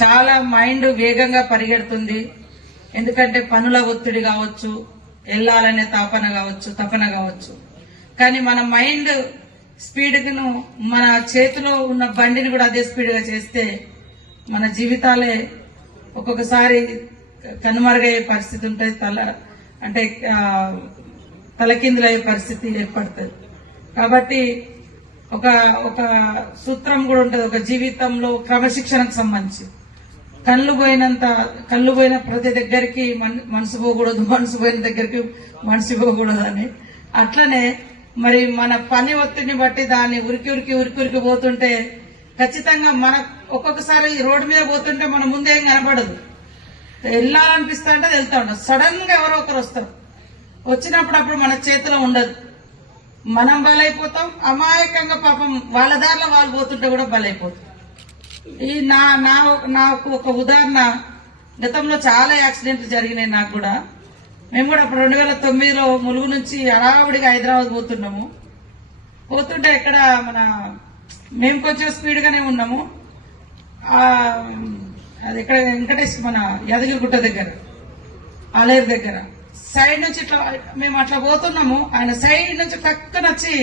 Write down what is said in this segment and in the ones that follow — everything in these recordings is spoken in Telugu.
చాలా మైండ్ వేగంగా పరిగెడుతుంది. ఎందుకంటే పనుల ఒత్తిడి కావచ్చు, వెళ్ళాలనే తపన కావచ్చు. కానీ మన మైండ్ స్పీడ్ను మన చేతిలో ఉన్న బండిని కూడా అదే స్పీడ్గా చేస్తే మన జీవితాలే ఒక్కొక్కసారి కనుమరుగయ్యే పరిస్థితి ఉంటుంది. తలకిందులయ్యే పరిస్థితి ఏర్పడుతుంది. కాబట్టి ఒక సూత్రం కూడా ఉంటుంది ఒక జీవితంలో క్రమశిక్షణకు సంబంధించి. కళ్ళు పోయిన ప్రతి దగ్గరికి మనసు పోకూడదు, మనసు పోయిన దగ్గరికి మనిషి పోకూడదు అని. అట్లనే మరి మన పని ఒత్తిడిని బట్టి దాన్ని ఉరికి పోతుంటే ఖచ్చితంగా మన ఒక్కొక్కసారి రోడ్డు మీద పోతుంటే మన ముందేం కనపడదు, వెళ్ళాలనిపిస్తా అంటే వెళ్తా ఉండదు. సడన్ గా ఎవరో ఒకరు వస్తారు, వచ్చినప్పుడు మన చేతిలో ఉండదు, మనం బలైపోతాం. అమాయకంగా పాపం వాళ్ళ దారిలో వాళ్ళు పోతుంటే కూడా బలైపోతాం. ఈ నాకు ఒక ఉదాహరణ, గతంలో చాలా యాక్సిడెంట్లు జరిగినాయి నాకు కూడా. మేము కూడా అప్పుడు 2009లో ములుగు నుంచి హడావుడిగా హైదరాబాద్ పోతుంటే ఇక్కడ మేము కొంచెం స్పీడ్ గానే ఉన్నాము. అది ఇక్కడ మన యాదగిరిగుట్ట దగ్గర ఆలేరు దగ్గర సైడ్ నుంచి ఇట్లా మేము అట్లా పోతున్నాము. ఆయన సైడ్ నుంచి పక్కన వచ్చి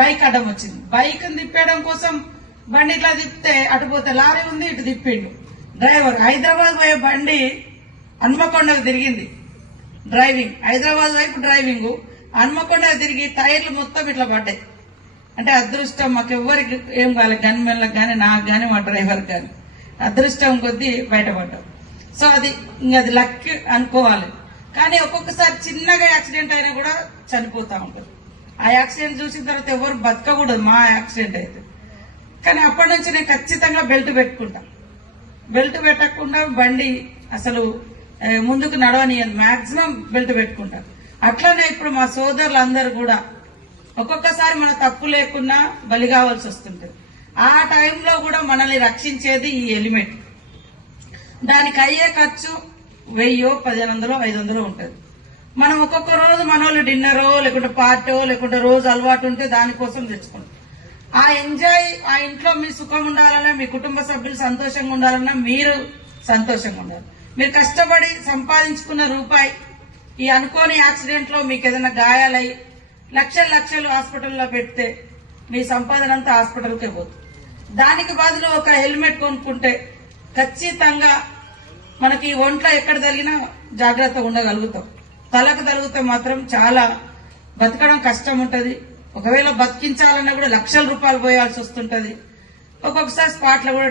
బైక్ అడ్డం వచ్చింది. బైక్ తిప్పేయడం కోసం బండి ఇట్లా తిప్పితే అటు పోతే లారీ ఉంది, ఇటు తిప్పిండు డ్రైవర్. హైదరాబాద్ పోయే బండి హన్మకొండకు తిరిగింది డ్రైవింగ్, హైదరాబాద్ వైపు డ్రైవింగ్, హన్మకొండకు తిరిగి టైర్లు మొత్తం ఇట్లా పడ్డాయి. అంటే అదృష్టం మాకెవ్వరికి ఏం కావాలి, గన్మెన్లకు కానీ నాకు కానీ మా డ్రైవర్ కానీ అదృష్టం కొద్దీ బయటపడ్డాం. సో అది లక్ అనుకోవాలి. కానీ ఒక్కొక్కసారి చిన్నగా యాక్సిడెంట్ అయినా కూడా చనిపోతా ఉంటారు. ఆ యాక్సిడెంట్ చూసిన తర్వాత ఎవరు బతకకూడదు మా యాక్సిడెంట్ అయితే. కానీ అప్పటి నుంచి నేను ఖచ్చితంగా బెల్ట్ పెట్టుకుంటా. బెల్ట్ పెట్టకుండా బండి అసలు ముందుకు నడవనియను, మాక్సిమం బెల్ట్ పెట్టుకుంటా. అట్లనే ఇప్పుడు మా సోదరులందరూ కూడా ఒక్కొక్కసారి మన తప్పు లేకున్నా బలి కావాల్సి వస్తుంటది. ఆ టైంలో కూడా మనల్ని రక్షించేది ఈ హెల్మెట్. దానికి అయ్యే ఖర్చు 1000, 1500, 500 ఉంటుంది. మనం ఒక్కొక్క రోజు మన వాళ్ళు డిన్నరో లేకుంటే పార్టో లేకుంటే రోజు అలవాటు ఉంటే దానికోసం తెచ్చుకుంటాం. ఆ ఎంజాయ్, ఆ ఇంట్లో మీ సుఖం ఉండాలన్నా, మీ కుటుంబ సభ్యులు సంతోషంగా ఉండాలన్నా మీరు సంతోషంగా ఉండాలి. మీరు కష్టపడి సంపాదించుకున్న రూపాయి ఈ అనుకోని యాక్సిడెంట్ లో మీకు ఏదైనా గాయాలై లక్షలు హాస్పిటల్లో పెడితే మీ సంపాదన అంతా హాస్పిటల్కే పోతుంది. దానికి బదులు ఒక హెల్మెట్ కొనుక్కుంటే ఖచ్చితంగా మనకి ఒంట్లో ఎక్కడ తగిలినా జాగ్రత్తగా ఉండగలుగుతాం. తలకు తగిలితే మాత్రం చాలా బతకడం కష్టం ఉంటది. ఒకవేళ బతికించాలన్నా కూడా లక్షల రూపాయలు పోయాల్సి వస్తుంటది. ఒక్కొక్కసారి స్పాట్ లో కూడా